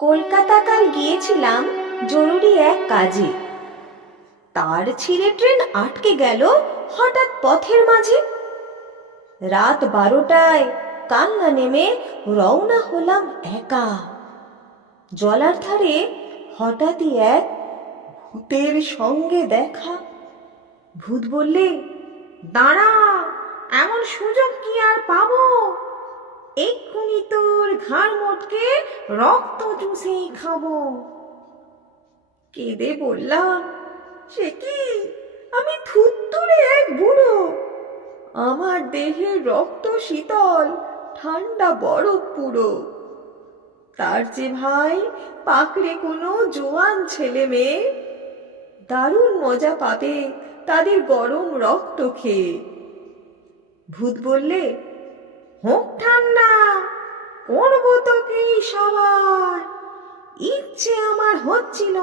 কলকাতা কাল গিয়েছিলাম জরুরি এক কাজে। তার ছিঁড়ে ট্রেন আটকে গেল হঠাৎ পথের মাঝে। রাত 12টায় কান্না নেমে রওনা হলাম একা। জলার ধারে হঠাৎই এক ভূতের সঙ্গে দেখা। ভূত বললে, দাঁড়া, এমন সুযোগ কি আর পাবো? এক্ষুনি তোর ঘাড় মোটকে রক্ত চুষেই খাবো। কেঁদে বললাম, সে কি, আমি থুত্তুরে এক বুড়ো। আমার দেহের রক্ত শীতল, ঠান্ডা বরফ পুরো। তার যে ভাই পাকড়ে কোনো জোয়ান ছেলে মেয়ে, দারুণ মজা পাবে তাদের গরম রক্ত খেয়ে। ভূত বললে, হোক ঠান্ডা, করবো তোকে সবার। ইচ্ছে আমার হচ্ছিল